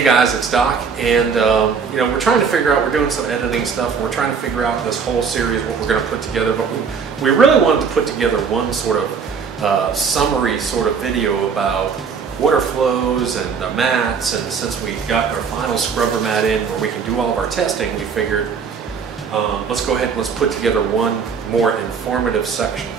Hey guys, it's Doc, and you know, we're trying to figure out, we're doing some editing stuff, and we're trying to figure out this whole series, what we're going to put together, but we really wanted to put together one sort of summary sort of video about water flows and the mats, and since we got our final scrubber mat in where we can do all of our testing, we figured let's go ahead and let's put together one more informative section.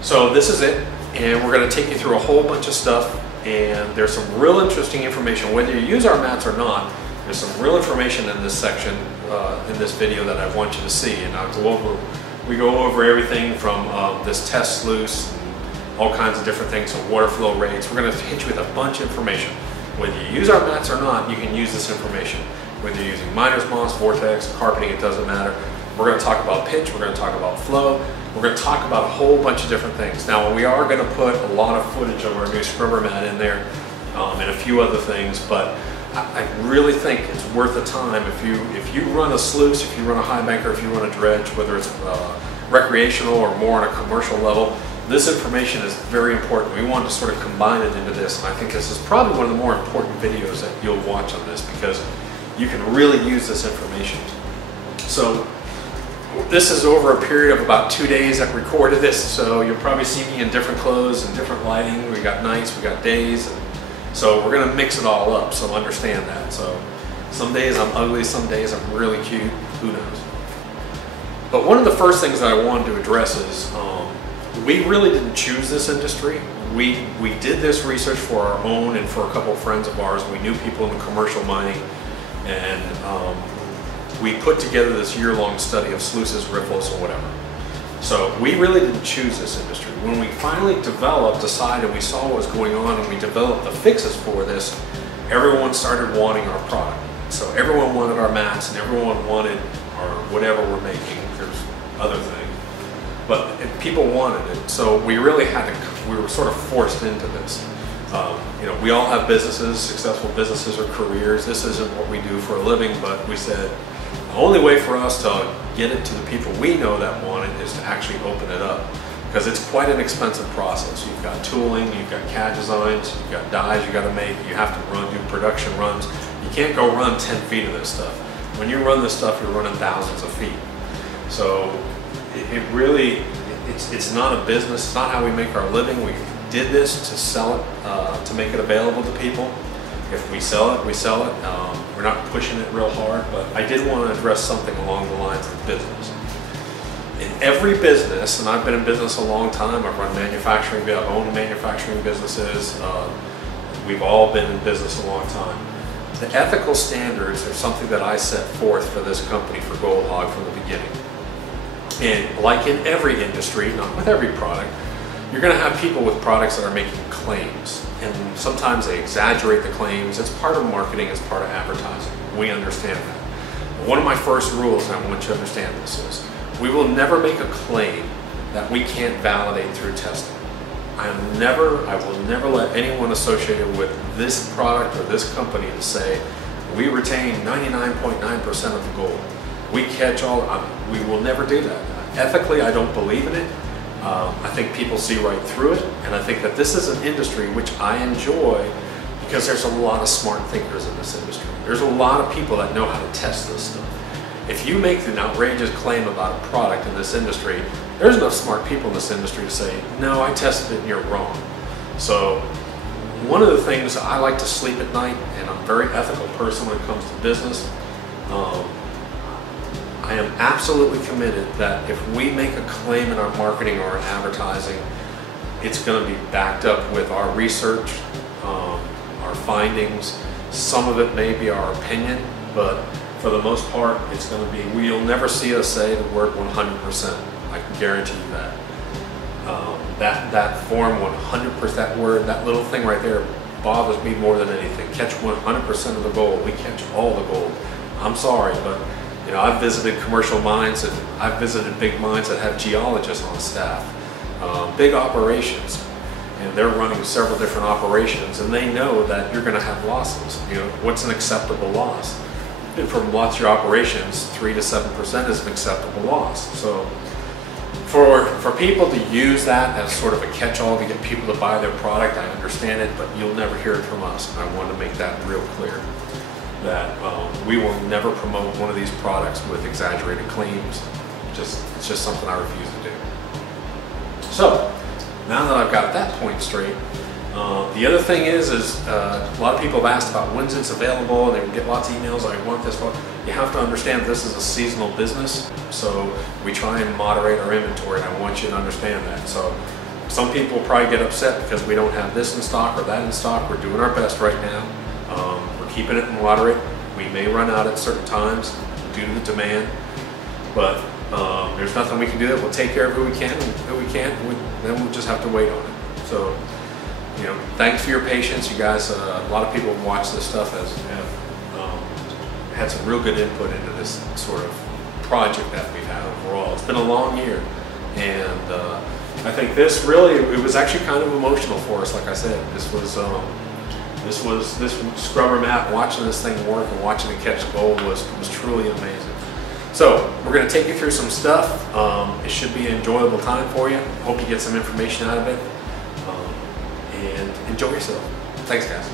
So this is it, and we're going to take you through a whole bunch of stuff. And there's some real interesting information, whether you use our mats or not. There's some real information in this section, in this video, that I want you to see. And we go over everything from this test sluice, and all kinds of different things, so water flow rates. We're going to hit you with a bunch of information. Whether you use our mats or not, you can use this information. Whether you're using miner's moss, Vortex, carpeting, it doesn't matter. We're going to talk about pitch, we're going to talk about flow, we're going to talk about a whole bunch of different things. Now, we are going to put a lot of footage of our new scrubber mat in there and a few other things, but I really think it's worth the time. If you run a sluice, if you run a high banker, if you run a dredge, whether it's recreational or more on a commercial level, this information is very important. We want to sort of combine it into this, and I think this is probably one of the more important videos that you'll watch on this, because you can really use this information. So this is over a period of about 2 days I've recorded this, so you'll probably see me in different clothes and different lighting. We got nights, we got days, and so we're going to mix it all up, so understand that. So some days I'm ugly, some days I'm really cute, who knows. But one of the first things that I wanted to address is we really didn't choose this industry. We did this research for our own and for a couple of friends of ours. We knew people in the commercial mining, and we put together this year-long study of sluices, riffles, or whatever. So we really didn't choose this industry. When we finally decided, we saw what was going on, and we developed the fixes for this, everyone started wanting our product. So everyone wanted our mats, and everyone wanted our whatever we're making. There's other things, but people wanted it. So we really had to, we were sort of forced into this. You know, we all have businesses, successful businesses or careers. This isn't what we do for a living, but we said, the only way for us to get it to the people we know that want it is to actually open it up, because it's quite an expensive process. You've got tooling, you've got CAD designs, you've got dies you got to make, you have to do production runs. You can't go run 10 feet of this stuff. When you run this stuff, you're running thousands of feet. So it really, it's not a business, it's not how we make our living. We did this to sell it, to make it available to people. If we sell it, we sell it. We're not pushing it real hard, but I did want to address something along the lines of business. In every business, and I've been in business a long time, I've run manufacturing, I've owned manufacturing businesses, we've all been in business a long time. The ethical standards are something that I set forth for this company, for Gold Hog, from the beginning. And like in every industry, not with every product, you're going to have people with products that are making claims, and sometimes they exaggerate the claims. It's part of marketing, it's part of advertising. We understand that. But one of my first rules, and I want you to understand this, is we will never make a claim that we can't validate through testing. I will never let anyone associated with this product or this company to say, we retain 99.9% of the gold. We catch all, we will never do that. Ethically, I don't believe in it. I think people see right through it, and I think that this is an industry which I enjoy, because there's a lot of smart thinkers in this industry. There's a lot of people that know how to test this stuff. If you make an outrageous claim about a product in this industry, there's enough smart people in this industry to say, no, I tested it and you're wrong. So one of the things, I like to sleep at night, and I'm a very ethical person when it comes to business. I am absolutely committed that if we make a claim in our marketing or in advertising, it's going to be backed up with our research, our findings. Some of it may be our opinion, but for the most part, it's going to be, you'll never see us say the word 100%. I can guarantee you that. That form 100%, that word, that little thing right there bothers me more than anything. Catch 100% of the gold. We catch all the gold. I'm sorry, but you know, I've visited commercial mines, and I've visited big mines that have geologists on staff, big operations, and they're running several different operations, and they know that you're going to have losses. You know, what's an acceptable loss? And from lots of your operations, 3 to 7% is an acceptable loss. So for people to use that as sort of a catch-all to get people to buy their product, I understand it, but you'll never hear it from us. I want to make that real clear. that we will never promote one of these products with exaggerated claims. It's just something I refuse to do. So now that I've got that point straight, the other thing is a lot of people have asked about when's it's available, and they get lots of emails, I want this. You have to understand this is a seasonal business, so we try and moderate our inventory, and I want you to understand that. So some people probably get upset because we don't have this in stock or that in stock. We're doing our best right now. We're keeping it moderate. We may run out at certain times due to the demand, but there's nothing we can do. That we'll take care of who we can, and who we can't, then we'll just have to wait on it. So, you know, thanks for your patience, you guys. A lot of people have watched this stuff have had some real good input into this sort of project that we've had overall. It's been a long year, and I think this was actually kind of emotional for us. Like I said, this scrubber mat, watching this thing work and watching it catch gold was truly amazing. So we're going to take you through some stuff. It should be an enjoyable time for you. Hope you get some information out of it, and enjoy yourself. Thanks, guys.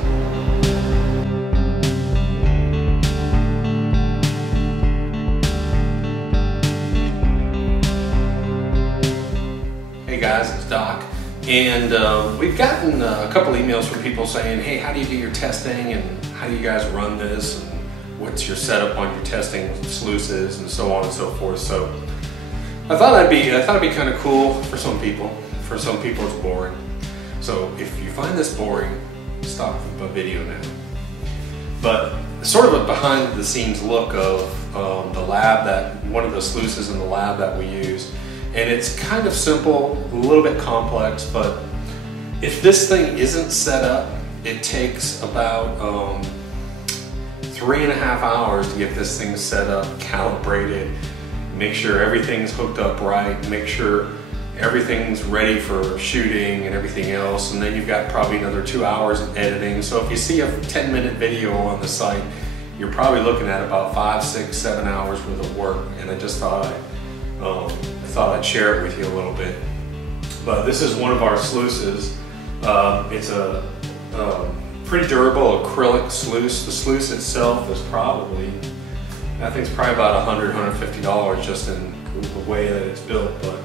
Hey guys, it's Doc, and we've gotten a couple emails from people saying, hey, how do you do your testing, and how do you guys run this, and what's your setup on your testing sluices, and so on and so forth. So I thought it'd be kind of cool for some people. For some people it's boring. So if you find this boring, stop the video now. But sort of a behind the scenes look of the lab, one of the sluices in the lab that we use. And it's kind of simple, a little bit complex, but if this thing isn't set up, it takes about 3.5 hours to get this thing set up, calibrated, make sure everything's hooked up right, make sure everything's ready for shooting and everything else, and then you've got probably another 2 hours of editing. So if you see a 10-minute video on the site, you're probably looking at about 5, 6, 7 hours worth of work, and I just thought I'd share it with you a little bit. But this is one of our sluices. It's a pretty durable acrylic sluice. The sluice itself is probably, I think it's probably about $100, $150 just in the way that it's built. But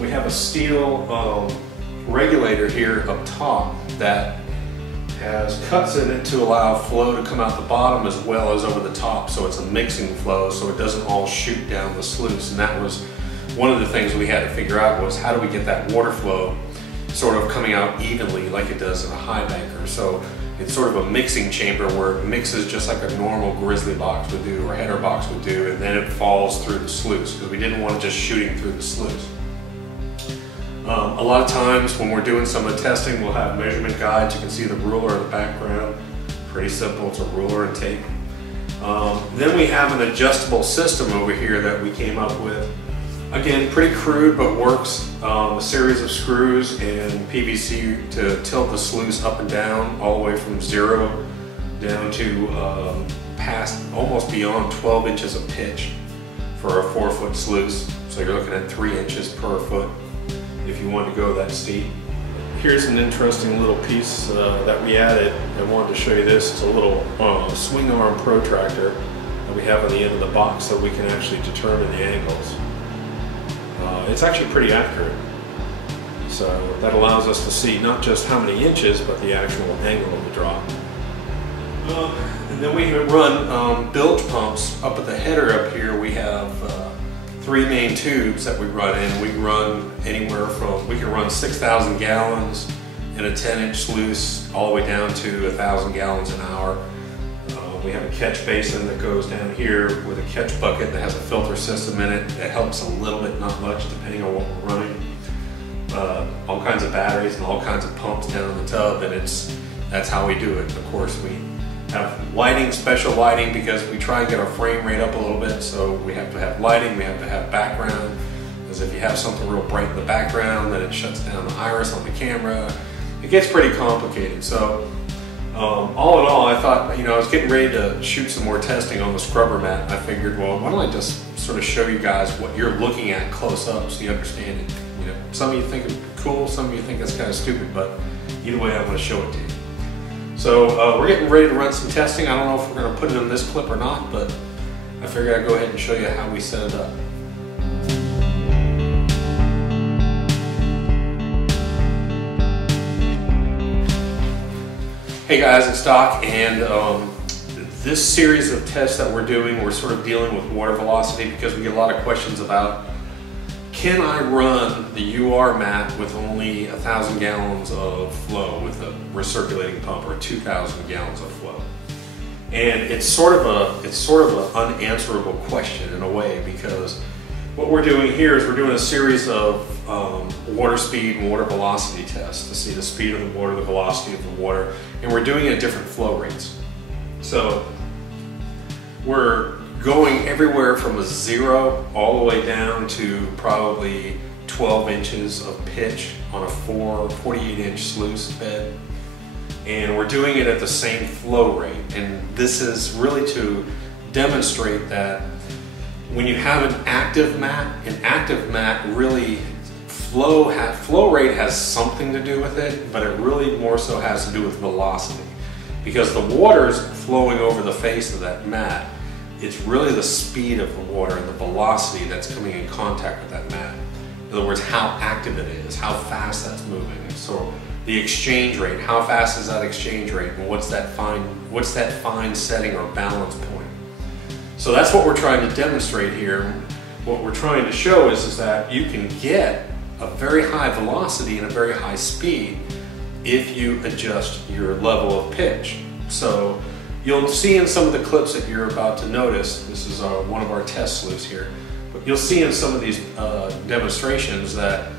we have a steel regulator here up top that has cuts in it to allow flow to come out the bottom as well as over the top. So it's a mixing flow, so it doesn't all shoot down the sluice. And that was one of the things we had to figure out, was how do we get that water flow sort of coming out evenly like it does in a high banker. So it's sort of a mixing chamber where it mixes just like a normal grizzly box would do or header box would do, and then it falls through the sluice, because we didn't want it just shooting through the sluice. A lot of times when we're doing some of the testing, we'll have measurement guides. You can see the ruler in the background. Pretty simple, it's a ruler and tape. Then we have an adjustable system over here that we came up with. Again, pretty crude, but works. A series of screws and PVC to tilt the sluice up and down, all the way from 0 down to past, almost beyond 12 inches of pitch for a 4-foot sluice. So you're looking at 3 inches per foot if you want to go that steep. Here's an interesting little piece that we added. I wanted to show you this. It's a little swing arm protractor that we have on the end of the box, so we can actually determine the angles. It's actually pretty accurate. So that allows us to see not just how many inches, but the actual angle of the drop. And then we run bilge pumps up at the header up here. We have 3 main tubes that we run in. We run anywhere from, we can run 6,000 gallons in a 10-inch sluice all the way down to 1,000 gallons an hour. We have a catch basin that goes down here with a catch bucket that has a filter system in it that helps a little bit, not much, depending on what we're running. All kinds of batteries and all kinds of pumps down in the tub, and that's how we do it. Of course, we have lighting, special lighting, because we try and get our frame rate up a little bit, so we have to have lighting, we have to have background, because if you have something real bright in the background, then it shuts down the iris on the camera. It gets pretty complicated. So all in all, I thought, I was getting ready to shoot some more testing on the scrubber mat. I figured, well, why don't I just sort of show you guys what you're looking at close up so you understand it. Some of you think it's cool, some of you think it's kind of stupid, but either way, I'm going to show it to you. So we're getting ready to run some testing. I don't know if we're going to put it in this clip or not, but I figured I'd go ahead and show you how we set it up. Hey guys, it's Doc, and this series of tests that we're doing, we're sort of dealing with water velocity because we get a lot of questions about, can I run the UR mat with only 1,000 gallons of flow with a recirculating pump, or 2,000 gallons of flow? And it's sort of an unanswerable question in a way, because what we're doing here is we're doing a series of water speed and water velocity tests to see the speed of the water, the velocity of the water, and we're doing it at different flow rates. So we're going everywhere from a 0 all the way down to probably 12 inches of pitch on a 48-inch sluice bed. And we're doing it at the same flow rate. And this is really to demonstrate that when you have an active mat really flow rate has something to do with it, but it really more so has to do with velocity. Because the water's flowing over the face of that mat, it's really the speed of the water and the velocity that's coming in contact with that mat. In other words, how active it is, how fast that's moving. And so the exchange rate, how fast is that exchange rate, and what's that fine setting or balance point. So that's what we're trying to demonstrate here. What we're trying to show is that you can get a very high velocity and a very high speed if you adjust your level of pitch. So you'll see in some of the clips that you're about to notice, this is one of our test sluice here, but you'll see in some of these demonstrations that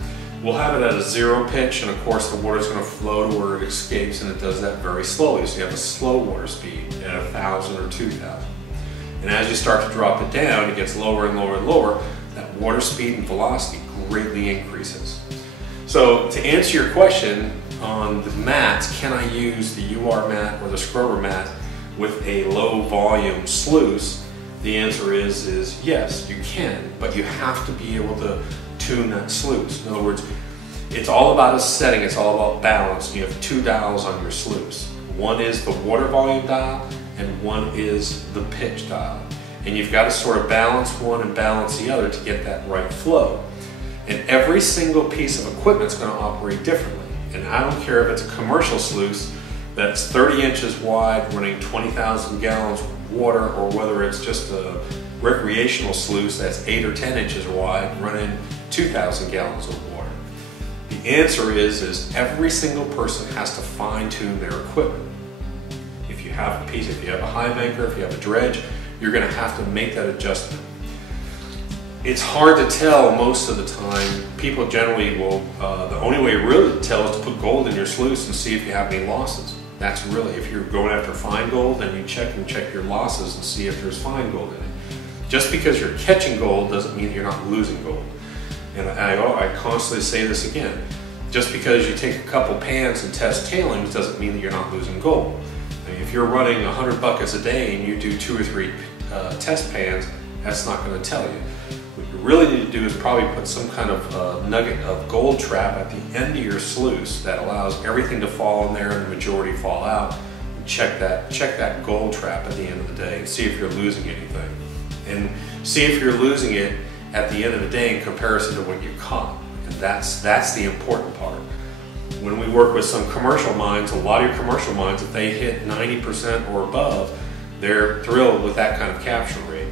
we'll have it at a 0 pitch, and of course the water's going to flow to where it escapes, and it does that very slowly. So you have a slow water speed at 1,000 or 2,000. And as you start to drop it down, it gets lower and lower and lower. That water speed and velocity greatly increases. So to answer your question on the mats, can I use the UR mat or the scrubber mat with a low volume sluice? The answer is yes, you can, but you have to be able to tune that sluice. In other words, it's all about a setting, it's all about balance. You have 2 dials on your sluice. One is the water volume dial, and one is the pitch dial. And you've got to sort of balance one and balance the other to get that right flow. And every single piece of equipment is going to operate differently. And I don't care if it's a commercial sluice that's 30 inches wide running 20,000 gallons of water, or whether it's just a recreational sluice that's 8 or 10 inches wide running 2,000 gallons of water. The answer is every single person has to fine-tune their equipment. If you have a piece, if you have a high banker, if you have a dredge, you're going to have to make that adjustment. It's hard to tell most of the time. People generally will, the only way really to tell is to put gold in your sluice and see if you have any losses. That's really, if you're going after fine gold, then you check your losses and see if there's fine gold in it. Just because you're catching gold doesn't mean you're not losing gold. And I constantly say this again, just because you take a couple pans and test tailings doesn't mean that you're not losing gold. I mean, if you're running 100 buckets a day and you do 2 or 3 test pans, that's not going to tell you. What you really need to do is probably put some kind of nugget of gold trap at the end of your sluice that allows everything to fall in there and the majority fall out. And check that gold trap at the end of the day and see if you're losing anything. And see if you're losing it at the end of the day in comparison to what you caught. And that's the important part. When we work with some commercial mines, a lot of your commercial mines, if they hit 90% or above, they're thrilled with that kind of capture rate.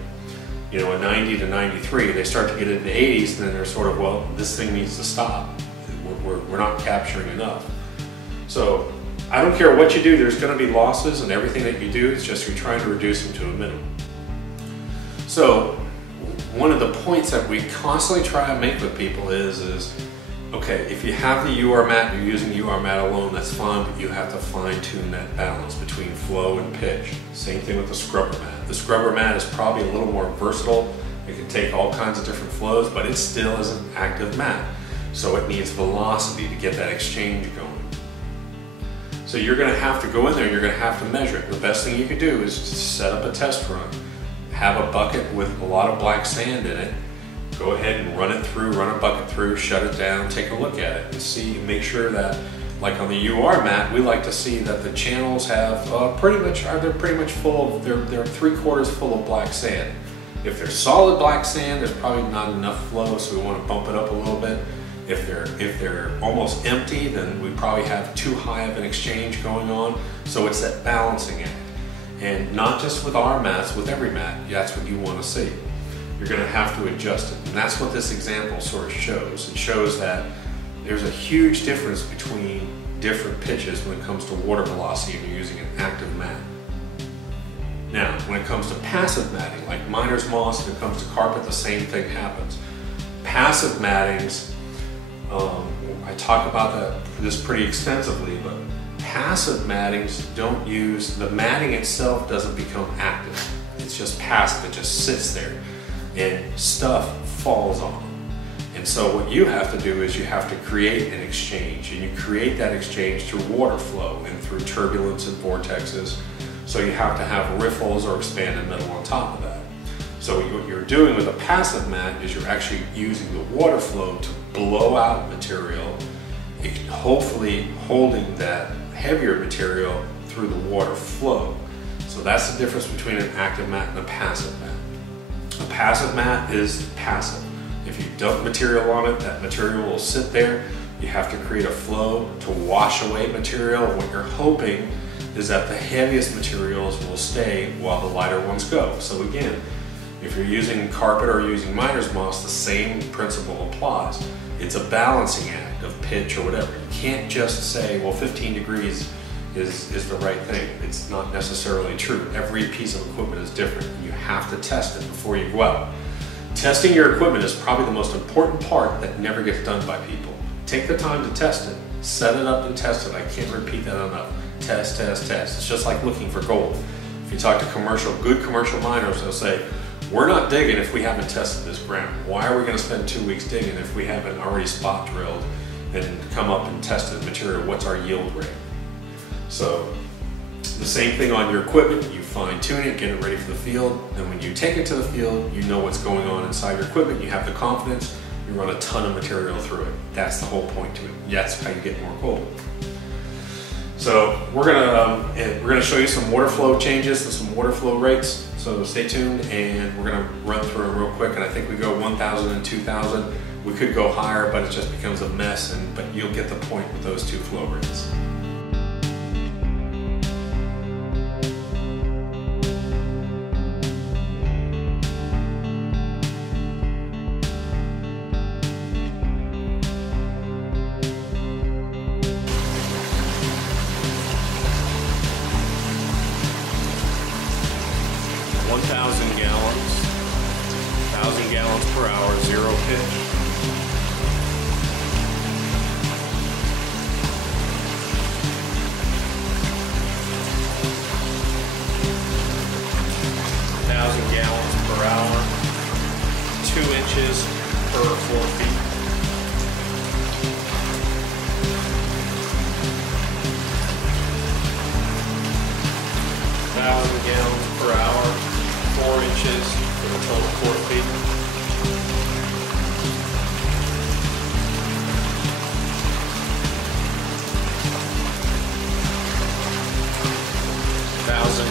You know, a 90 to 93, they start to get into the 80s, and then they're sort of, well, this thing needs to stop. We're not capturing enough. So I don't care what you do, there's going to be losses, and everything that you do, it's just you're trying to reduce them to a minimum. So one of the points that we constantly try to make with people is okay, if you have the UR mat, you're using the UR mat alone, that's fine, but you have to fine tune that balance between flow and pitch. Same thing with the scrubber mat. The scrubber mat is probably a little more versatile. It can take all kinds of different flows, but it still is an active mat. So it needs velocity to get that exchange going. So you're going to have to go in there and you're going to have to measure it. The best thing you can do is set up a test run. Have a bucket with a lot of black sand in it. Go ahead and run it through, run a bucket through, shut it down, take a look at it and see, make sure that Like on the UR mat, we like to see that the channels have they're pretty much full of, they're 3/4 full of black sand. If they're solid black sand, there's probably not enough flow, so we want to bump it up a little bit. If they're almost empty, then we probably have too high of an exchange going on. So it's that balancing act. And not just with our mats, with every mat, that's what you want to see. You're going to have to adjust it. And that's what this example sort of shows. It shows that there's a huge difference between different pitches when it comes to water velocity and you're using an active mat. Now, when it comes to passive matting, like miner's moss, when it comes to carpet, the same thing happens. Passive mattings, I talk about this pretty extensively, but passive mattings don't use, the matting itself doesn't become active. It's just passive, it just sits there and stuff falls on. And so what you have to do is you have to create an exchange, and you create that exchange through water flow and through turbulence and vortexes. So you have to have riffles or expanded metal on top of that. So what you're doing with a passive mat is you're actually using the water flow to blow out material, hopefully holding that heavier material through the water flow. So that's the difference between an active mat and a passive mat. A passive mat is passive. If you dump material on it, that material will sit there. You have to create a flow to wash away material. What you're hoping is that the heaviest materials will stay while the lighter ones go. So again, if you're using carpet or using miner's moss, the same principle applies. It's a balancing act of pitch or whatever. You can't just say, well, 15 degrees is the right thing. It's not necessarily true. Every piece of equipment is different. You have to test it before you go out. Testing your equipment is probably the most important part that never gets done by people. Take the time to test it. Set it up and test it. I can't repeat that enough. Test, test, test. It's just like looking for gold. If you talk to good commercial miners, they'll say, we're not digging if we haven't tested this ground. Why are we going to spend 2 weeks digging if we haven't already spot drilled and come up and tested material? What's our yield rate? So the same thing on your equipment. You fine tune it, get it ready for the field, and when you take it to the field, you know what's going on inside your equipment. You have the confidence. You run a ton of material through it. That's the whole point to it. That's how you get more gold. So we're gonna show you some water flow changes and some water flow rates. So stay tuned, and we're gonna run through it real quick. And I think we go 1,000 and 2,000. We could go higher, but it just becomes a mess. But you'll get the point with those two flow rates.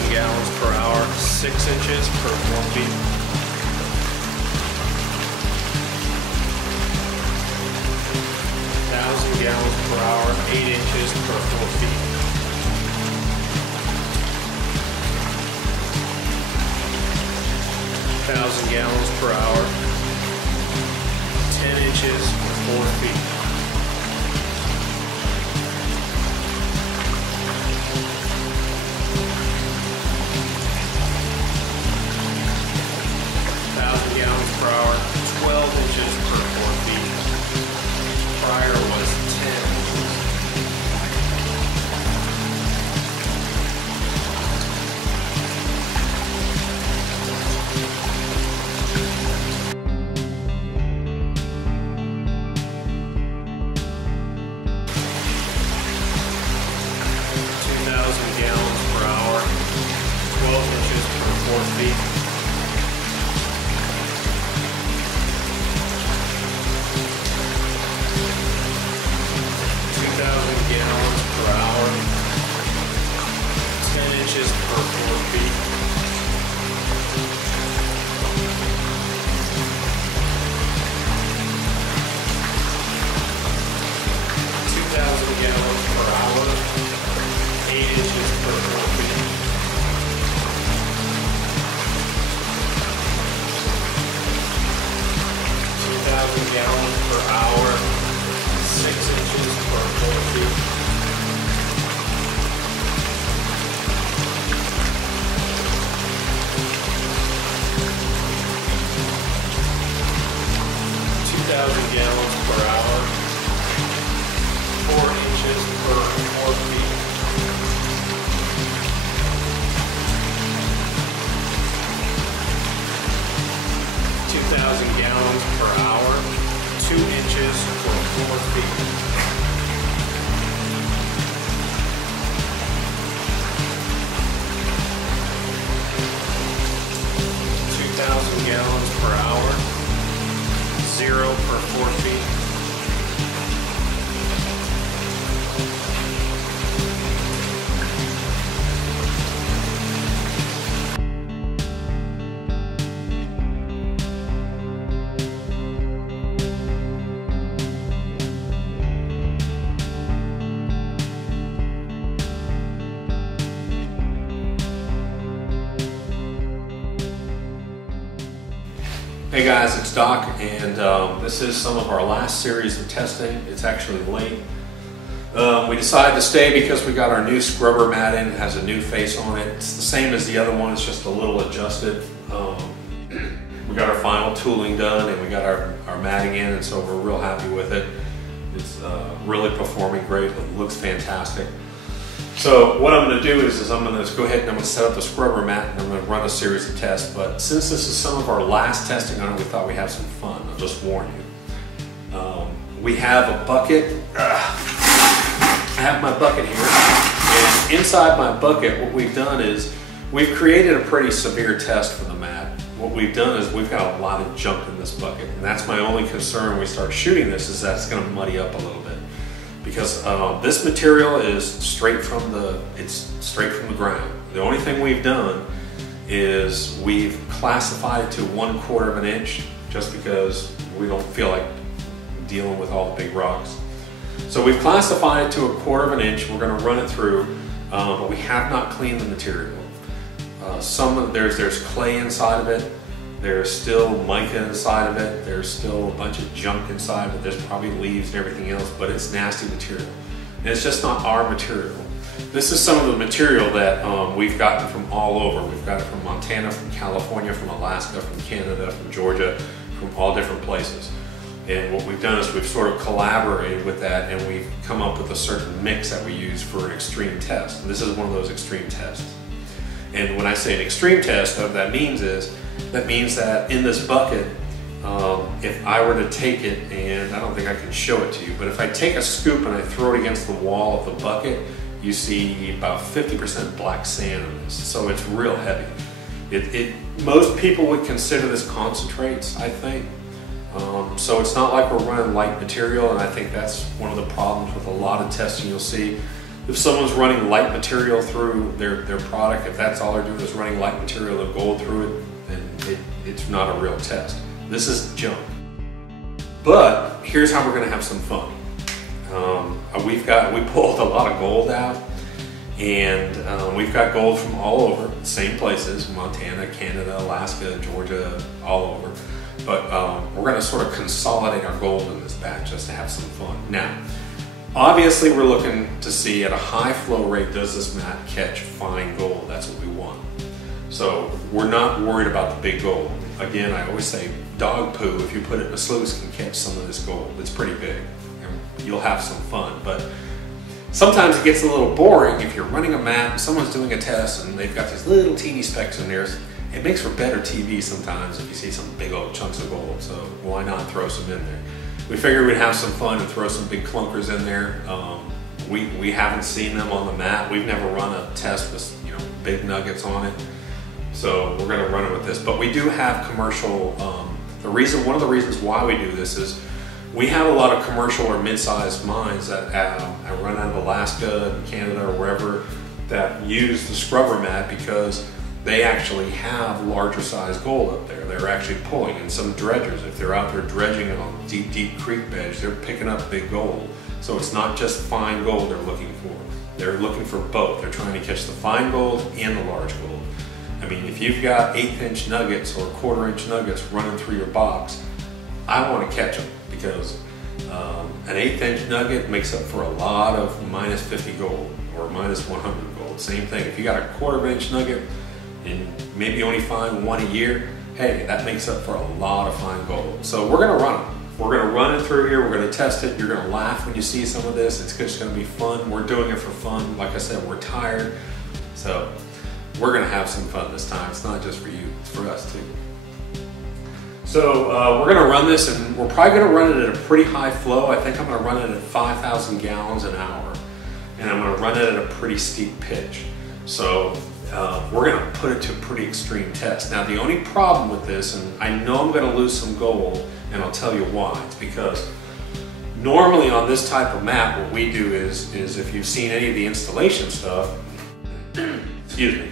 Gallons per hour, 6 inches per 4 feet. 1,000 gallons per hour, 8 inches per 4 feet. 1,000 gallons per hour, 10 inches per 4 feet. 1,000 gallons per hour, 12 inches per 4 feet. Prior was 10 inches. 4 feet. Gallons per hour, 4 inches per 4 feet. 2,000 gallons per hour, 2 inches per 4 feet. 2,000 gallons per hour, 0 per 4 feet. Hey guys, it's Doc, and this is some of our last series of testing. It's actually late. We decided to stay because we got our new scrubber mat in. It has a new face on it. It's the same as the other one, it's just a little adjusted. We got our final tooling done and we got our matting in, and so we're real happy with it. It's really performing great. It looks fantastic. So what I'm going to do is I'm going to go ahead and I'm going to set up the scrubber mat and I'm going to run a series of tests. But since this is some of our last testing on it, we thought we'd have some fun. I'll just warn you. We have a bucket. I have my bucket here. And inside my bucket, what we've done is we've created a pretty severe test for the mat. What we've done is we've got a lot of junk in this bucket. And that's my only concern when we start shooting this, is that it's going to muddy up a little bit. Because this material is straight from the ground. The only thing we've done is we've classified it to 1/4 of an inch, just because we don't feel like dealing with all the big rocks. So we've classified it to 1/4 of an inch. We're going to run it through, but we have not cleaned the material. There's clay inside of it. There's still mica inside of it. There's still a bunch of junk inside of it. There's probably leaves and everything else, but it's nasty material. And it's just not our material. This is some of the material that we've gotten from all over. We've got it from Montana, from California, from Alaska, from Canada, from Georgia, from all different places. And what we've done is we've sort of collaborated with that, and we've come up with a certain mix that we use for an extreme test. And this is one of those extreme tests. And when I say an extreme test, what that means that in this bucket, if I were to take it, and I don't think I can show it to you, but if I take a scoop and I throw it against the wall of the bucket, you see about 50% black sand in this. So it's real heavy. Most people would consider this concentrates, I think. So it's not like we're running light material, and I think that's one of the problems with a lot of testing you'll see. If someone's running light material through their product, if that's all they're doing is running light material and gold through it, then it's not a real test. This is junk. But here's how we're going to have some fun. We pulled a lot of gold out, and we've got gold from all over, same places, Montana, Canada, Alaska, Georgia, all over. But we're going to sort of consolidate our gold in this batch just to have some fun. Now, obviously we're looking to see at a high flow rate, does this mat catch fine gold? That's what we want. So we're not worried about the big gold. Again, I always say dog poo, if you put it in a sluice, can catch some of this gold. It's pretty big, and you'll have some fun. But sometimes it gets a little boring if you're running a mat and someone's doing a test and they've got these little teeny specks in there. It makes for better TV sometimes if you see some big old chunks of gold, so why not throw some in there? We figured we'd have some fun and throw some big clunkers in there. We haven't seen them on the mat. We've never run a test with big nuggets on it, so we're going to run it with this. But we do have commercial. One of the reasons why we do this is we have a lot of commercial or mid-sized mines that run out of Alaska, Canada, or wherever, that use the scrubber mat because they actually have larger size gold up there. They're actually pulling, and some dredgers, if they're out there dredging it on deep creek beds, they're picking up big gold. So it's not just fine gold they're looking for. They're looking for both. They're trying to catch the fine gold and the large gold. I mean, if you've got 1/8 nuggets or 1/4 inch nuggets running through your box, I want to catch them because An 1/8 inch nugget makes up for a lot of -50 gold or -100 gold. Same thing, if you got a 1/4 inch nugget and maybe only find one a year, hey, that makes up for a lot of fine gold. So we're gonna run them. We're gonna run it through here, we're gonna test it. You're gonna laugh when you see some of this. It's just gonna be fun. We're doing it for fun. Like I said, we're tired. So we're gonna have some fun this time. It's not just for you, it's for us too. So we're gonna run this, and we're probably gonna run it at a pretty high flow. I think I'm gonna run it at 5,000 gallons an hour. And I'm gonna run it at a pretty steep pitch. So we're gonna put it to a pretty extreme test. Now the only problem with this, and I know I'm gonna lose some gold, and I'll tell you why. It's because normally on this type of map, what we do is if you've seen any of the installation stuff, excuse me,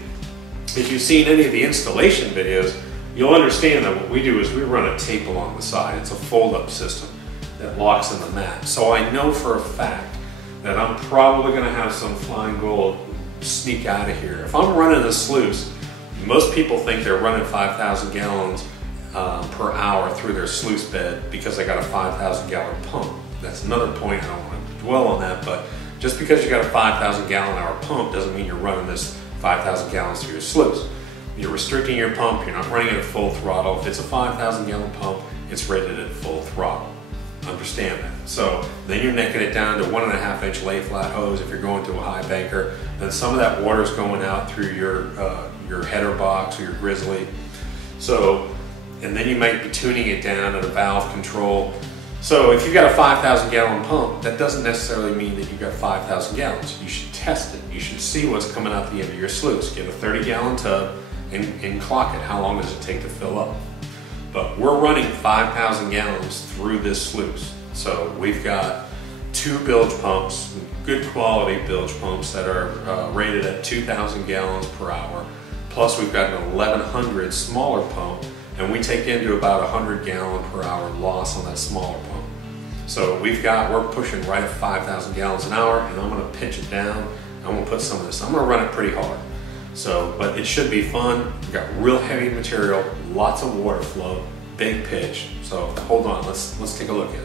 if you've seen any of the installation videos, you'll understand that what we do is we run a tape along the side. It's a fold-up system that locks in the map. So I know for a fact that I'm probably gonna have some flying gold sneak out of here. If I'm running a sluice, most people think they're running 5,000 gallons per hour through their sluice bed because they got a 5,000 gallon pump. That's another point. I don't want to dwell on that, but just because you got a 5,000 gallon hour pump doesn't mean you're running this 5,000 gallons through your sluice. You're restricting your pump, you're not running it at full throttle. If it's a 5,000 gallon pump, it's rated at full throttle. Understand that. So then you're necking it down to 1.5 inch lay flat hose if you're going to a high banker. Then some of that water's going out through your header box or your grizzly. So, and then you might be tuning it down at a valve control. So if you've got a 5,000 gallon pump, that doesn't necessarily mean that you've got 5,000 gallons. You should test it. You should see what's coming out the end of your sluice. Get a 30 gallon tub and clock it. How long does it take to fill up? But we're running 5,000 gallons through this sluice. So we've got 2 bilge pumps, good quality bilge pumps that are rated at 2,000 gallons per hour. Plus we've got an 1100 smaller pump, and we take into about 100 gallon per hour loss on that smaller pump. So we're pushing right at 5,000 gallons an hour, and I'm gonna pitch it down. I'm gonna put some of this, I'm gonna run it pretty hard. So, but it should be fun. We've got real heavy material, lots of water flow, big pitch. So hold on, let's take a look at it.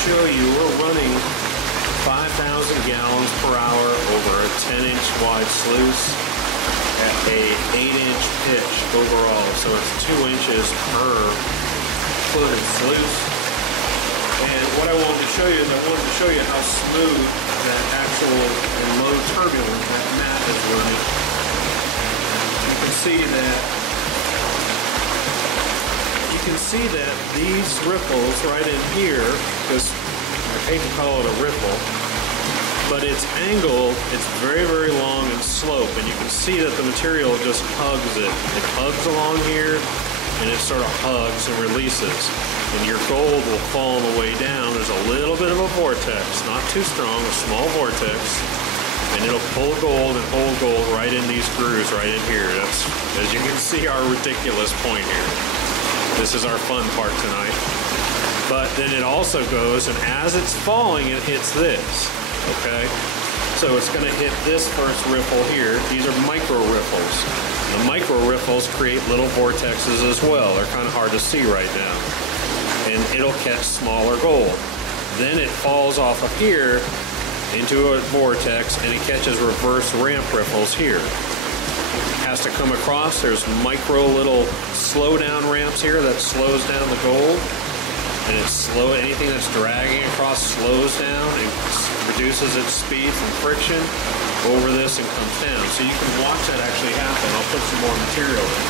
Show you we're running 5,000 gallons per hour over a 10-inch wide sluice at a 8-inch pitch overall. So it's 2 inches per floated sluice. And what I wanted to show you is I wanted to show you how smooth that actual and low turbulence that mat is running. You can see that these ripples right in here, because I hate to call it a ripple, but its angle, it's very, very long and slope, and you can see that the material just hugs it. It hugs along here, and it sort of hugs and releases. And your gold will fall on the way down. There's a little bit of a vortex, not too strong, a small vortex, and it'll pull gold and hold gold right in these grooves right in here. That's, as you can see, our ridiculous point here. This is our fun part tonight. But then it also goes, and as it's falling, it hits this. okay? So it's going to hit this first riffle here. These are micro riffles. The micro riffles create little vortexes as well. They're kind of hard to see right now. And it'll catch smaller gold. Then it falls off of here into a vortex and it catches reverse ramp riffles here. It has to come across. There's micro little slow down ramps here that slows down the gold. And anything that's dragging across slows down and reduces its speed from friction over this and comes down. So you can watch that actually happen. I'll put some more material in.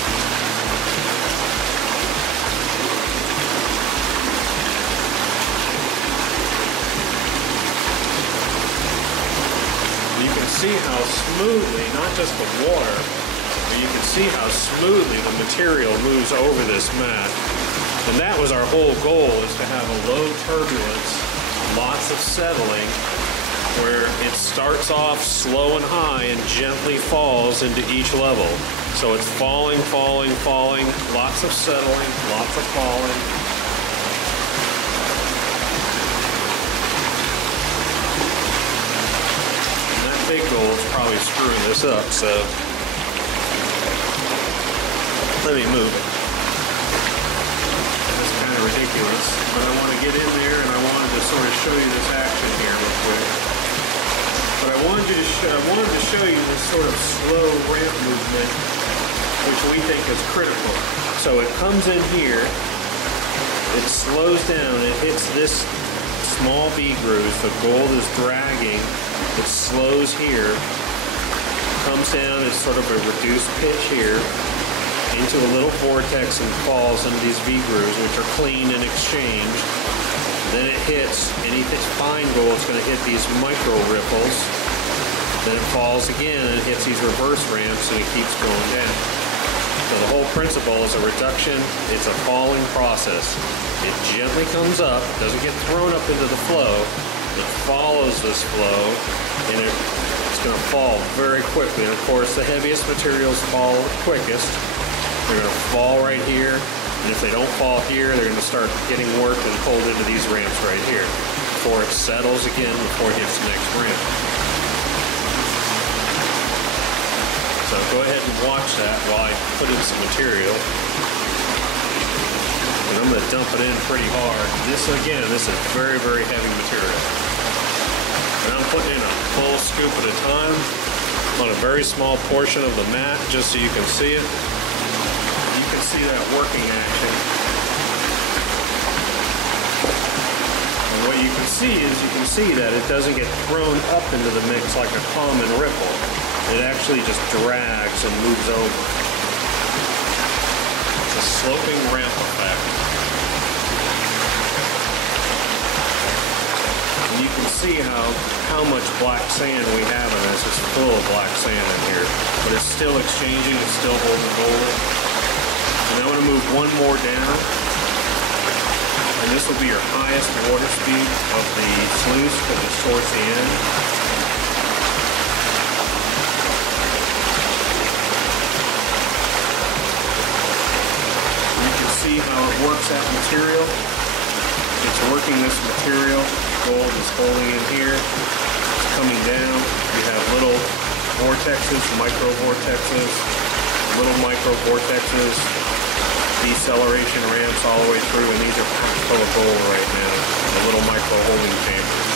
You can see how smoothly, not just the water, but you can see how smoothly the material moves over this mat. And that was our whole goal, is to have a low turbulence, lots of settling, where it starts off slow and high and gently falls into each level. So it's falling, falling, falling, lots of settling, lots of falling. And that big goal is probably screwing this up, so let me move it. Ridiculous, but I want to get in there and I wanted to sort of show you this action here real quick. But I wanted to show you this sort of slow ramp movement, which we think is critical. So it comes in here, it slows down, it hits this small V groove, the gold is dragging, it slows here, comes down, it's sort of a reduced pitch here, into a little vortex and falls into these V grooves, which are clean and exchanged. Then it hits, anything fine gold is going to hit these micro ripples. Then it falls again and it hits these reverse ramps and it keeps going down. So the whole principle is a reduction. It's a falling process. It gently comes up, doesn't get thrown up into the flow. It follows this flow and it's going to fall very quickly. And of course, the heaviest materials fall quickest. They're going to fall right here, and if they don't fall here, they're going to start getting worked and pulled into these ramps right here before it settles again, before it hits the next ramp. So go ahead and watch that while I put in some material. And I'm going to dump it in pretty hard. This is very, very heavy material. And I'm putting in a full scoop at a time on a very small portion of the mat, just so you can see it. See that working action. And what you can see is that it doesn't get thrown up into the mix like a common ripple. It actually just drags and moves over. It's a sloping ramp effect. And you can see how much black sand we have in this. It's full of black sand in here. But it's still exchanging, it's still holding gold. And I'm going to move one more down, and this will be your highest water speed of the sluice because it's towards the end. You can see how it works that material. It's working this material. Gold is holding in here. It's coming down. You have little vortexes, micro vortexes, little micro vortexes, deceleration ramps all the way through, and these are packed full of gold right now, the little micro holding chambers.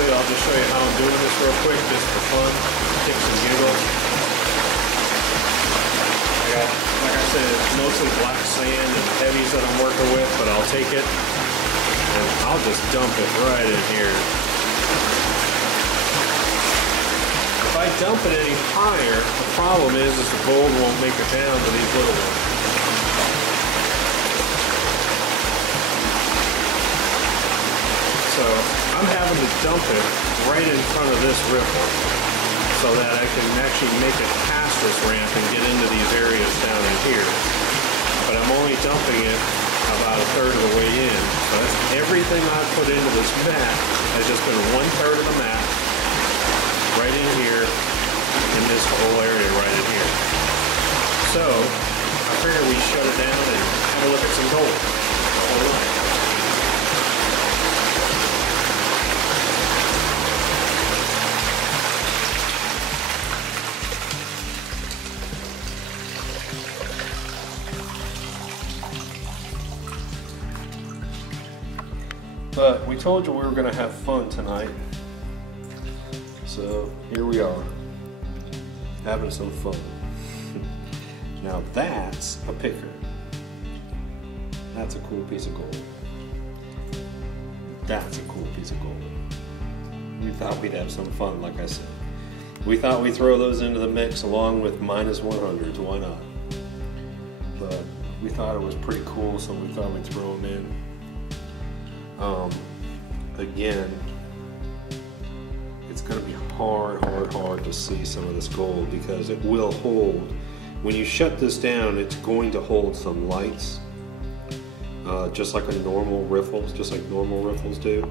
I'll just show you how I'm doing this real quick, just for fun, kicks and giggles. Like I said, it's mostly black sand and heavies that I'm working with, but I'll take it and I'll just dump it right in here. If I dump it any higher, the problem is the gold won't make it down to these little ones. dump it right in front of this riffle so that I can actually make it past this ramp and get into these areas down in here. But I'm only dumping it about a third of the way in. So that's everything I've put into this mat has just been 1/3 of the mat right in here in this whole area right in here. So I figured we shut it down and have a look at some gold. All right. But we told you we were going to have fun tonight, so here we are, having some fun. Now that's a picker. That's a cool piece of gold. That's a cool piece of gold. We thought we'd have some fun, like I said. We thought we'd throw those into the mix along with -100s, why not? But we thought it was pretty cool, so we thought we'd throw them in. Again, it's going to be hard to see some of this gold because it will hold. When you shut this down, it's going to hold some lights, just like normal riffles do.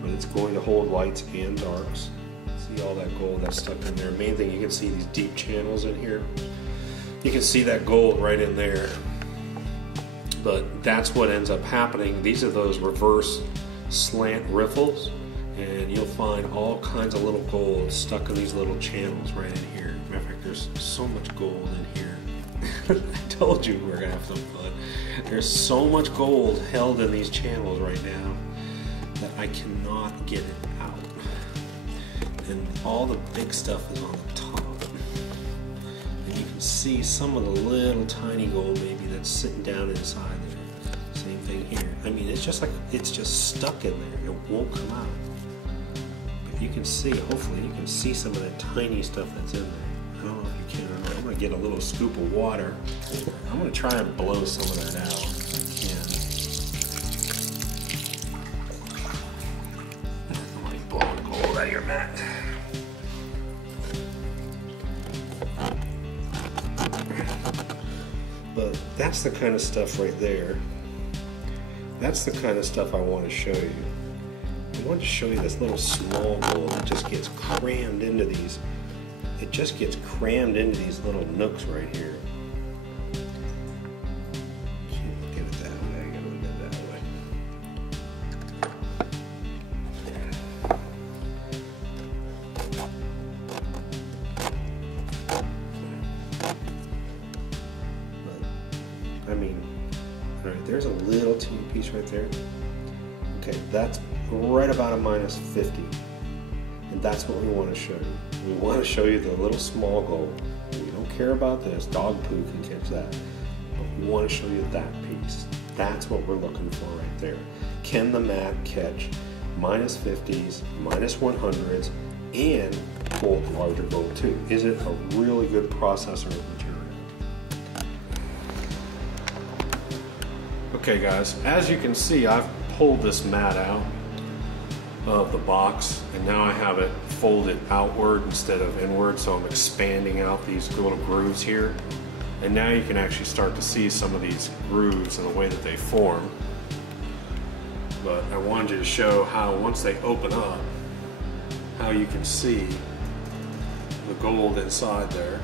But it's going to hold lights and darks. See all that gold that's stuck in there. Main thing, you can see these deep channels in here. You can see that gold right in there. But that's what ends up happening. These are those reverse slant riffles, and you'll find all kinds of little gold stuck in these little channels right in here. Matter of fact, there's so much gold in here. I told you we were gonna have some fun. There's so much gold held in these channels right now that I cannot get it out. And all the big stuff is on the top. And you can see some of the little tiny gold maybe that's sitting down inside there. Same thing here. I mean, it's just like, it's just stuck in there. It won't come out. But you can see, hopefully you can see some of that tiny stuff that's in there. I don't know if you can or not. I'm going to get a little scoop of water. I'm going to try and blow some of that out if I can. I'm going to blow the gold out of your mat. But that's the kind of stuff right there. That's the kind of stuff I want to show you. I want to show you this little small gold that just gets crammed into these. It just gets crammed into these little nooks right here. Can't look at it that way. I gotta look at it that way. But I mean, all right, there's a little teeny piece right there. Okay, that's right about a -50. And that's what we want to show you. We want to show you the little small gold. We don't care about this. Dog poo can catch that. But we want to show you that piece. That's what we're looking for right there. Can the mat catch -50s, -100s, and hold larger gold too? Is it a really good processor of material? Okay guys, as you can see, I've pulled this mat out of the box, and now I have it folded outward instead of inward, so I'm expanding out these little grooves here, and now you can actually start to see some of these grooves and the way that they form. But I wanted you to show how once they open up, how you can see the gold inside there.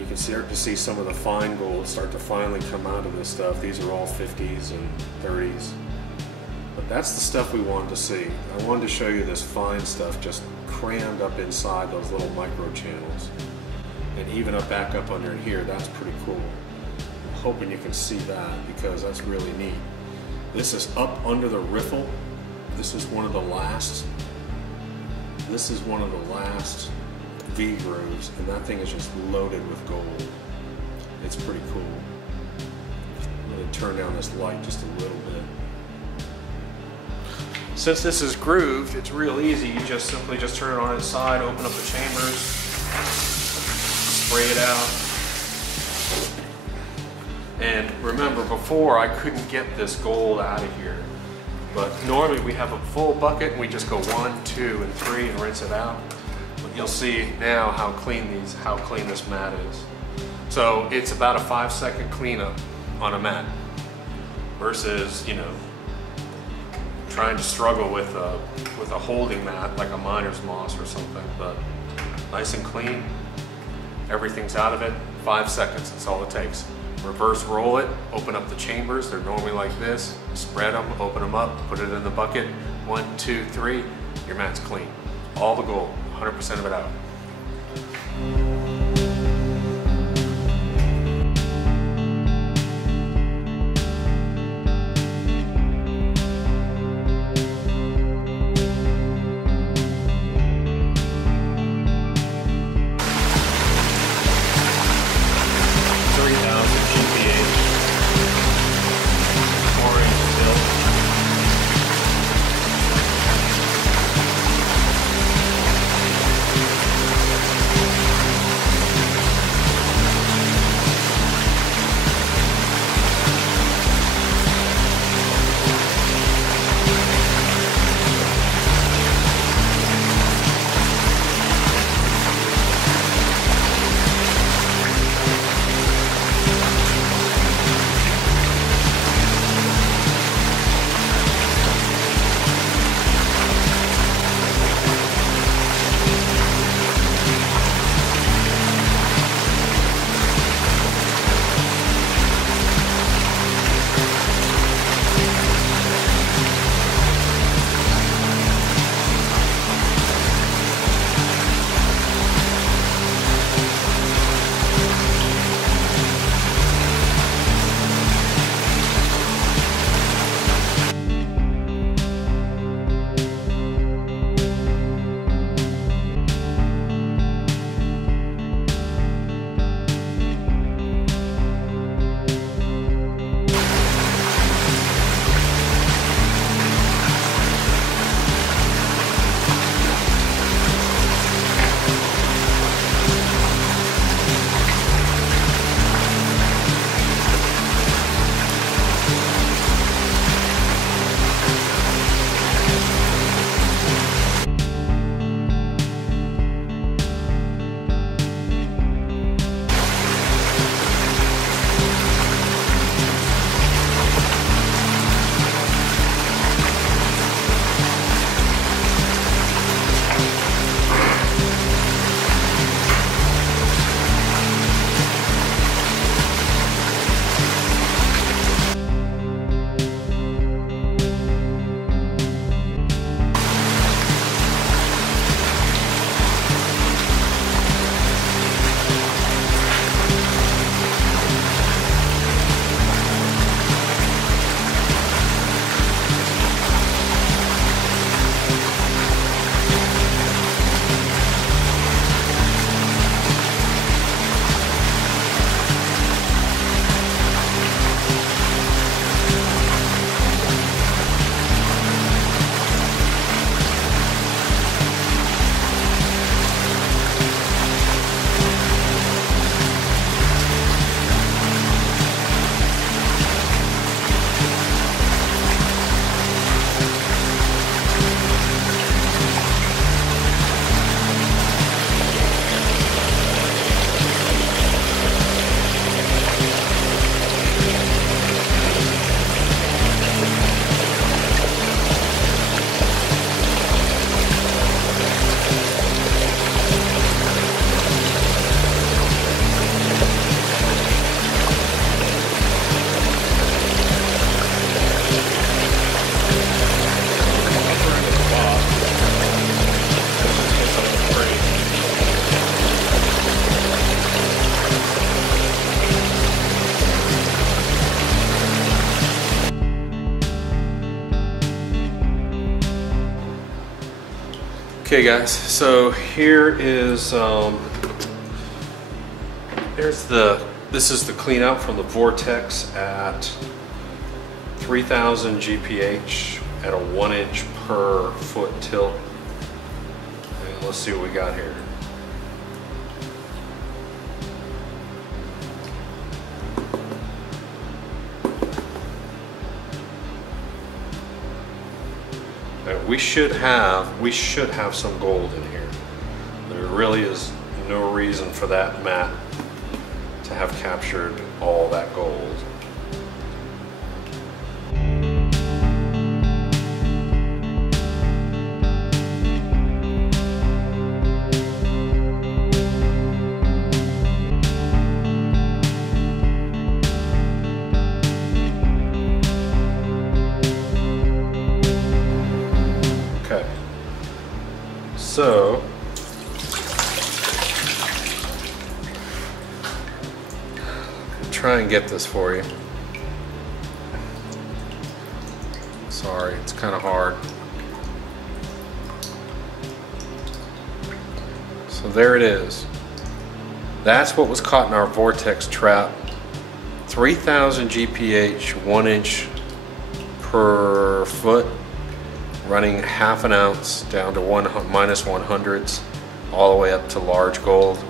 You can start to see some of the fine gold start to finally come out of this stuff. These are all 50s and 30s. But that's the stuff we wanted to see. I wanted to show you this fine stuff just crammed up inside those little micro channels. And even up back up under in here, that's pretty cool. I'm hoping you can see that because that's really neat. This is up under the riffle. This is one of the last V grooves, and that thing is just loaded with gold. It's pretty cool. I'm going to turn down this light just a little bit. Since this is grooved, it's real easy. You just simply turn it on its side, open up the chambers, spray it out. And remember, before I couldn't get this gold out of here. But normally we have a full bucket and we just go 1, 2, and 3 and rinse it out. But you'll see now how clean this mat is. So it's about a 5-second cleanup on a mat versus, you know, trying to struggle with a holding mat like a miner's moss or something. But nice and clean, everything's out of it. 5 seconds, that's all it takes. Reverse roll it, open up the chambers, they're normally like this, spread them, open them up, put it in the bucket, 1, 2, 3, your mat's clean. All the gold, 100% of it out. Okay guys, so here is this is the clean out from the Vortex at 3000 GPH at a 1" per foot tilt. And let's see what we got here. we should have some gold in here. There really is no reason for that mat to have captured all that gold. So, try and get this for you. Sorry, it's kind of hard. So there it is. That's what was caught in our Vortex trap. 3,000 GPH, 1 inch per foot. Running half an ounce down to minus 100s, all the way up to large gold.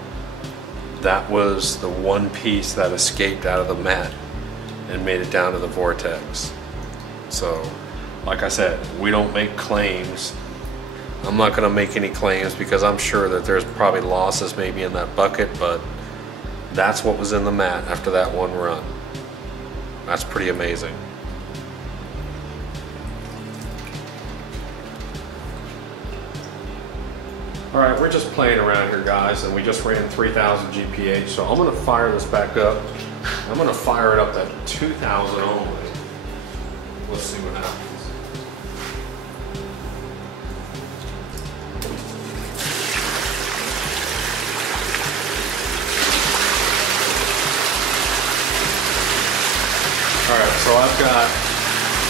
That was the one piece that escaped out of the mat and made it down to the Vortex. So, like I said, we don't make claims. I'm not going to make any claims because I'm sure that there's probably losses maybe in that bucket, but that's what was in the mat after that one run. That's pretty amazing. Alright, we're just playing around here, guys, and we just ran 3,000 GPH, so I'm going to fire this back up. I'm going to fire it up at 2,000 only. Let's see what happens. Alright, so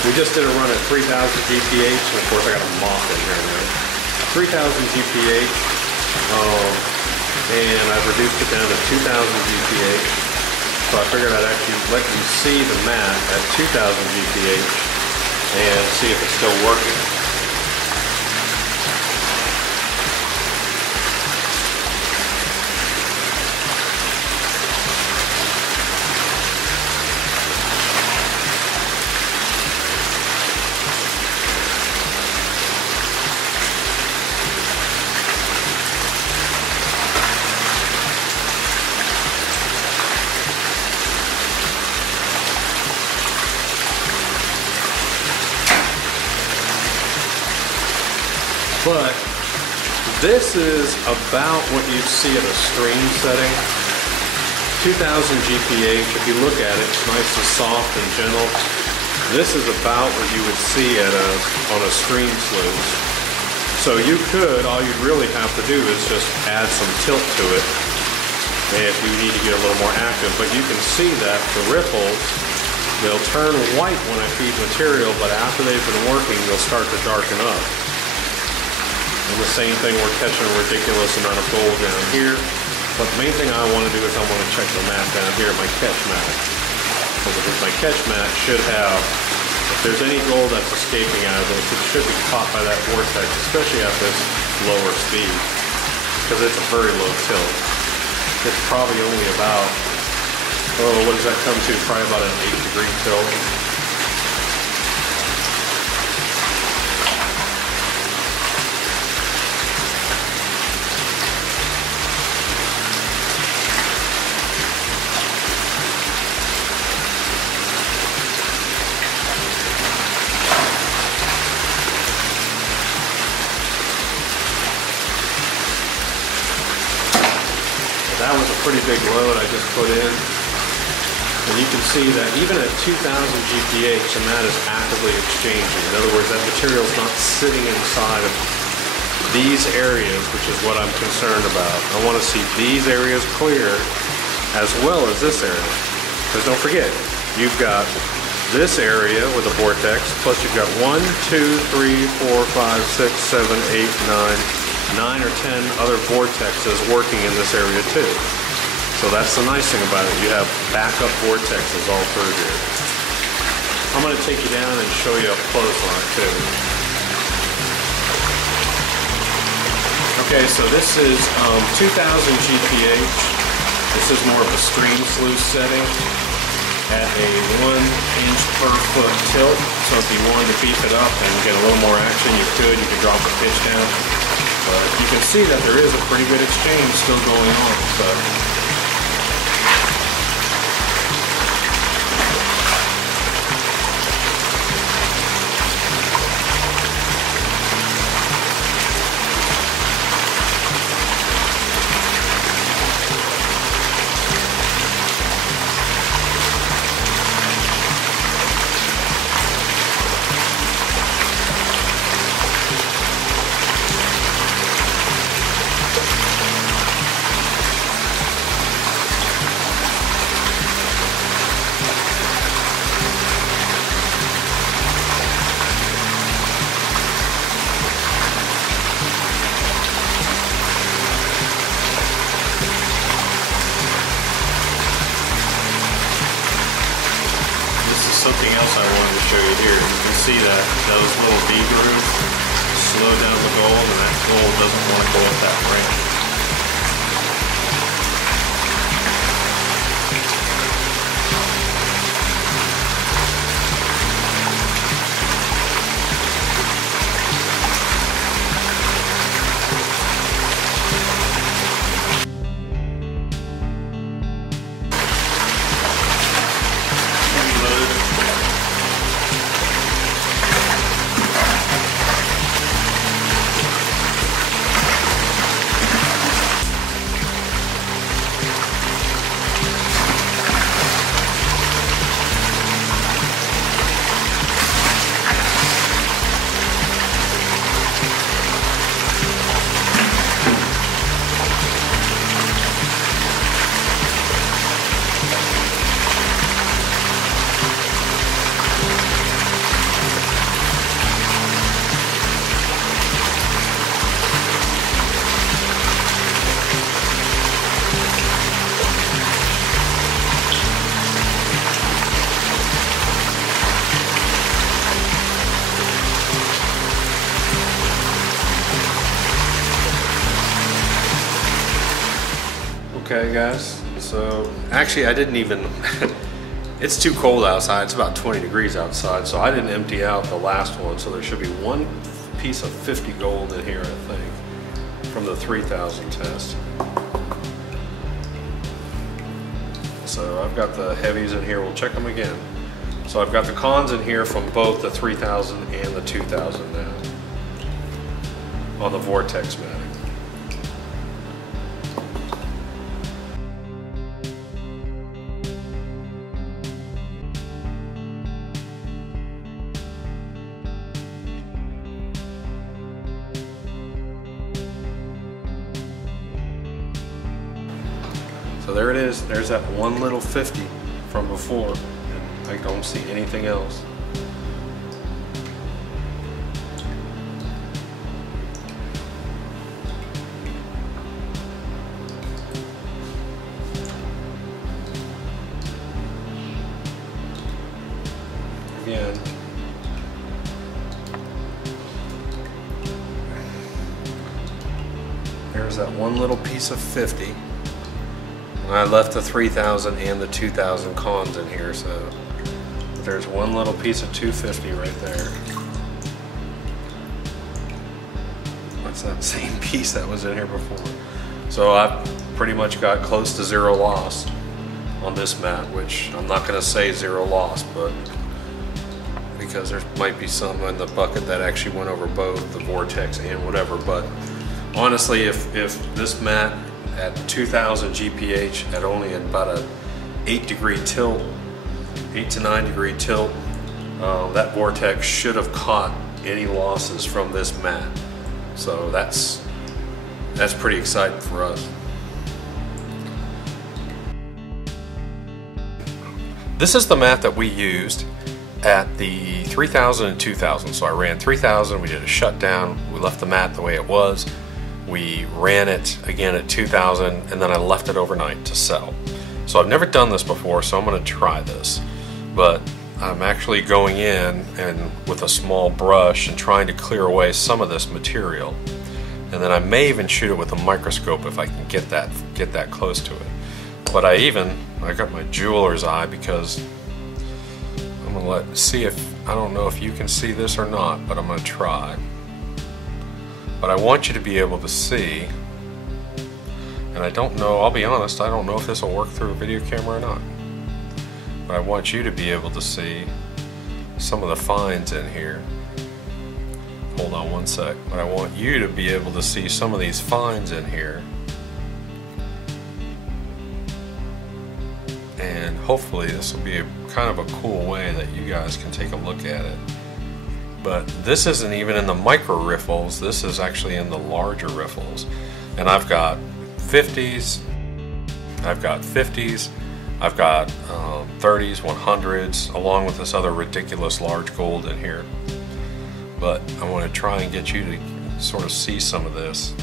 we just did a run at 3,000 GPH, and of course I got a mop in here now. 3,000 GPH, and I've reduced it down to 2,000 GPH. So I figured I'd actually let you see the mat at 2,000 GPH and see if it's still working. But this is about what you'd see at a stream setting. 2,000 GPH, if you look at it, it's nice and soft and gentle. This is about what you would see on a stream sluice. So you could, all you'd really have to do is just add some tilt to it if you need to get a little more active. But you can see that the ripples, they'll turn white when I feed material, but after they've been working, they'll start to darken up. And the same thing, we're catching a ridiculous amount of gold down here. But the main thing I want to do is I want to check the mat down here, my catch mat. So because my catch mat should have, if there's any gold that's escaping out of this, it should be caught by that vortex, especially at this lower speed, because it's a very low tilt. It's probably only about, what does that come to? Probably about an 8-degree tilt. That was a pretty big load I just put in. And you can see that even at 2,000 GPH, the mat is actively exchanging. In other words, that material is not sitting inside of these areas, which is what I'm concerned about. I want to see these areas clear as well as this area. Because don't forget, you've got this area with a vortex, plus you've got 1, 2, 3, 4, 5, 6, 7, 8, 9 or 10 other vortexes working in this area too. So that's the nice thing about it. You have backup vortexes all through here. I'm going to take you down and show you up close on it too. Okay, so this is 2,000 GPH. This is more of a stream sluice setting. at a 1 inch per foot tilt. So if you wanted to beef it up and get a little more action, you could. You could drop the pitch down. But you can see that there is a pretty good exchange still going on. So something else I wanted to show you here. You can see that those little V grooves slow down the gold, and that gold doesn't want to go up that ramp. Okay guys, so actually I didn't even, it's too cold outside, it's about 20 degrees outside, so I didn't empty out the last one, so there should be one piece of 50 gold in here, I think, from the 3000 test. So I've got the heavies in here, we'll check them again. So I've got the cons in here from both the 3000 and the 2000 now, on the Vortex matting. So there it is, there's that one little 50 from before, and I don't see anything else. Again, there's that one little piece of 50. And I left the 3000 and the 2000 cons in here, so there's one little piece of 250 right there. That's that same piece that was in here before. So I've pretty much got close to zero loss on this mat, which I'm not going to say zero loss, but because there might be some in the bucket that actually went over both the Vortex and whatever. But honestly, if this mat at 2000 GPH at only about a 8 degree tilt, 8 to 9 degree tilt, that Vortex should have caught any losses from this mat. So that's pretty exciting for us. This is the mat that we used at the 3000 and 2000. So I ran 3000, we did a shutdown, we left the mat the way it was. We ran it again at 2000, and then I left it overnight to sell. So I've never done this before, so I'm going to try this. But I'm actually going in and with a small brush and trying to clear away some of this material. And then I may even shoot it with a microscope if I can get that close to it. But I got my jeweler's eye, because I'm gonna see if, I don't know if you can see this or not, but I'm gonna try. But I want you to be able to see, and I don't know, I'll be honest, I don't know if this will work through a video camera or not. But I want you to be able to see some of the fines in here. Hold on one sec. But I want you to be able to see some of these fines in here. And hopefully this will be kind of a cool way that you guys can take a look at it. But this isn't even in the micro riffles, this is actually in the larger riffles. And I've got 50s, I've got 30s, 100s, along with this other ridiculous large gold in here. But I want to try and get you to sort of see some of this,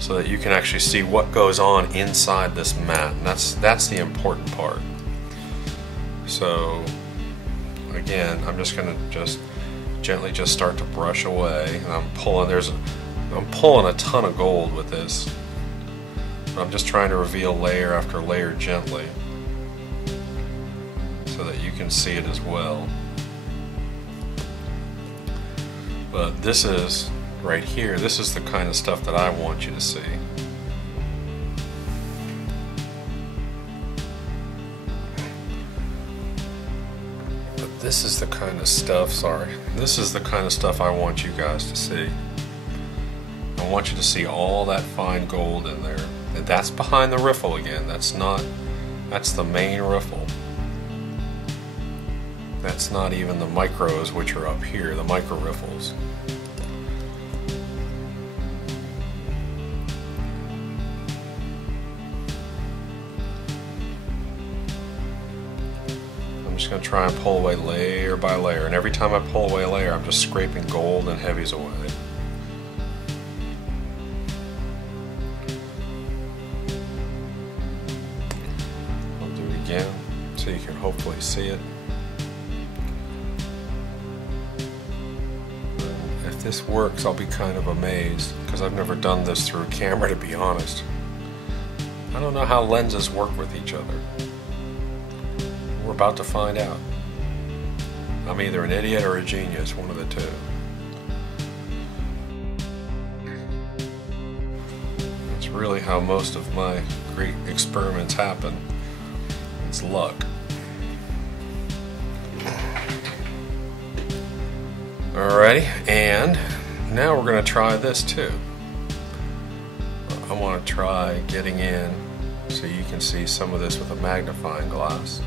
so that you can actually see what goes on inside this mat. And that's the important part. So again, I'm just going to gently start to brush away. And I'm pulling a ton of gold with this. But I'm just trying to reveal layer after layer gently, so that you can see it as well. But this is right here, this is the kind of stuff that I want you to see. But this is the kind of stuff, this is the kind of stuff I want you guys to see. I want you to see all that fine gold in there. And that's behind the riffle again, that's the main riffle. That's not even the micros, which are up here, the micro riffles. I'm just going to try and pull away layer by layer, and every time I pull away a layer, I'm just scraping gold and heavies away. I'll do it again so you can hopefully see it. If this works, I'll be kind of amazed, because I've never done this through a camera, to be honest. I don't know how lenses work with each other. We're about to find out. I'm either an idiot or a genius, one of the two. That's really how most of my great experiments happen. It's luck. Alrighty, and now we're going to try this too. I want to try getting in so you can see some of this with a magnifying glass.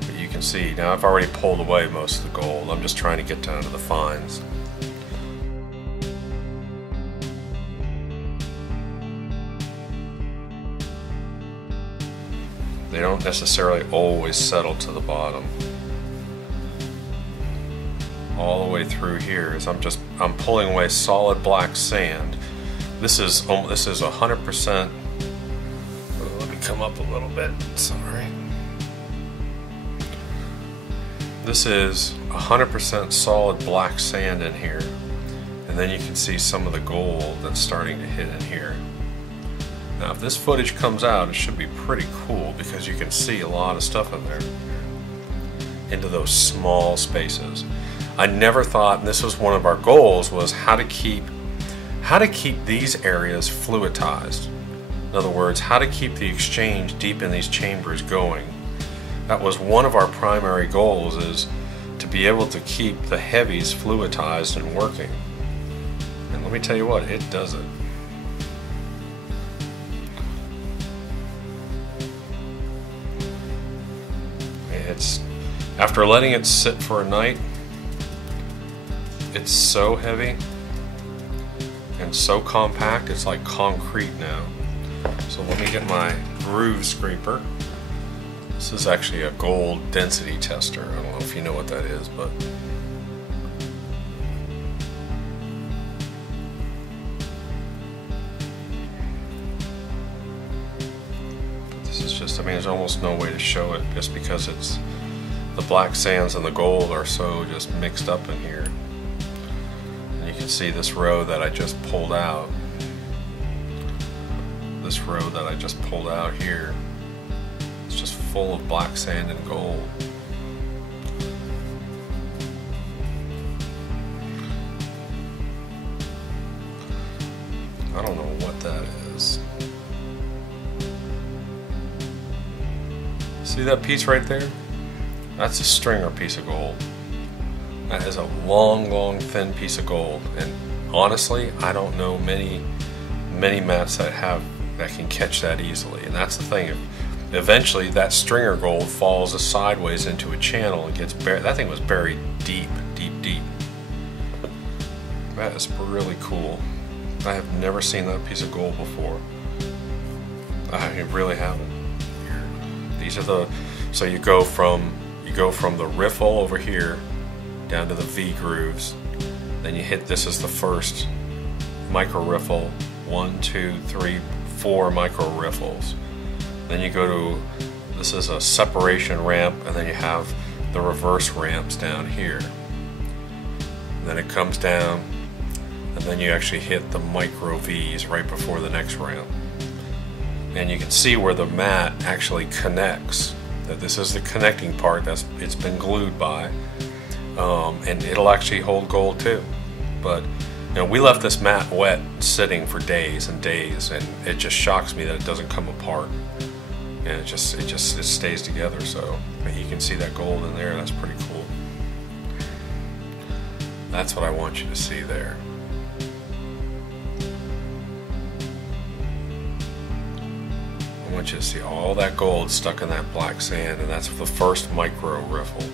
But you can see, now I've already pulled away most of the gold. I'm just trying to get down to the fines. They don't necessarily always settle to the bottom. All the way through here is I'm pulling away solid black sand. This is 100%. Let me come up a little bit. Sorry. This is 100% solid black sand in here, and then you can see some of the gold that's starting to hit in here. Now, if this footage comes out, it should be pretty cool, because you can see a lot of stuff in there into those small spaces. I never thought, and this was one of our goals, was how to keep these areas fluidized. In other words, how to keep the exchange deep in these chambers going. That was one of our primary goals, is to be able to keep the heavies fluidized and working. And let me tell you what, it does it. It's, after letting it sit for a night, it's so heavy and so compact, it's like concrete now. So let me get my groove scraper. This is actually a gold density tester. I don't know if you know what that is, but this is just, I mean, there's almost no way to show it, just because it's, the black sands and the gold are so just mixed up in here. And you can see this row that I just pulled out. this road that I just pulled out here. It's just full of black sand and gold. I don't know what that is. See that piece right there? That's a stringer piece of gold. That is a long, long, thin piece of gold. And honestly, I don't know many mats that can catch that easily. And that's the thing. If eventually that stringer gold falls sideways into a channel and gets buried. That thing was buried deep, deep, deep. That is really cool. I have never seen that piece of gold before. I really haven't. These are the, so you go from the riffle over here down to the V grooves. Then you hit, this is the first micro riffle, 1, 2, 3, 4 micro riffles. Then you go to, this is a separation ramp, and then you have the reverse ramps down here. And then it comes down, and then you actually hit the micro V's right before the next ramp. And you can see where the mat actually connects. That this is the connecting part that's it's been glued by, and it'll actually hold gold too. But you know, we left this mat wet sitting for days and days, and it just shocks me that it doesn't come apart. And it stays together. So you can see that gold in there. That's pretty cool. That's what I want you to see there. I want you to see all that gold stuck in that black sand, and that's the first micro riffle.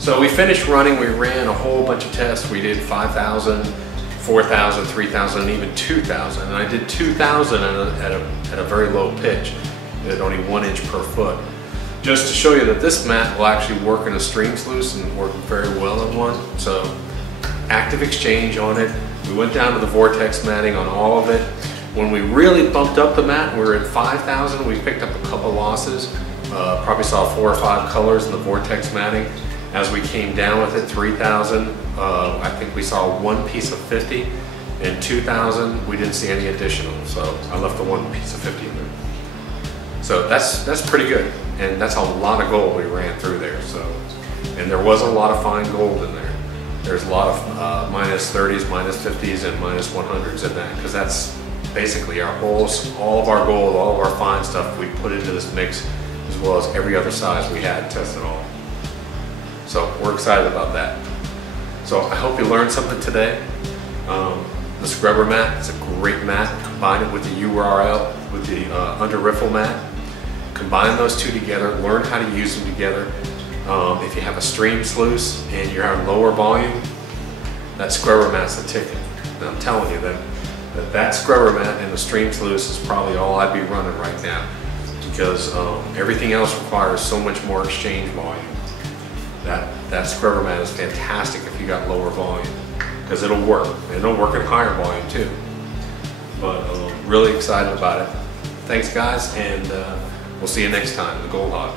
So we finished running, we ran a whole bunch of tests. We did 5,000, 4,000, 3,000, and even 2,000. And I did 2,000 at a very low pitch, at only 1 inch per foot. Just to show you that this mat will actually work in a stream sluice and work very well in one. So active exchange on it. We went down to the Vortex matting on all of it. When we really bumped up the mat, we were at 5,000, we picked up a couple losses. Probably saw 4 or 5 colors in the Vortex matting. As we came down with it, 3,000, I think we saw 1 piece of 50, and 2,000, we didn't see any additional. So I left the 1 piece of 50 in there. So that's pretty good, and that's a lot of gold we ran through there. So, and there was a lot of fine gold in there. There's a lot of minus 30s, minus 50s, and minus 100s in that, because that's basically our holes, all of our gold, all of our fine stuff we put into this mix, as well as every other size we had tested all. So we're excited about that. So I hope you learned something today. The scrubber mat is a great mat. Combine it with the URL, with the under riffle mat. Combine those two together, learn how to use them together. If you have a stream sluice and you're on lower volume, that scrubber mat's the ticket. And I'm telling you that scrubber mat and the stream sluice is probably all I'd be running right now, because everything else requires so much more exchange volume. That scrubber mat is fantastic if you got lower volume, because it'll work. And it'll work at higher volume too. But really excited about it. Thanks guys, and we'll see you next time, the Gold Hog.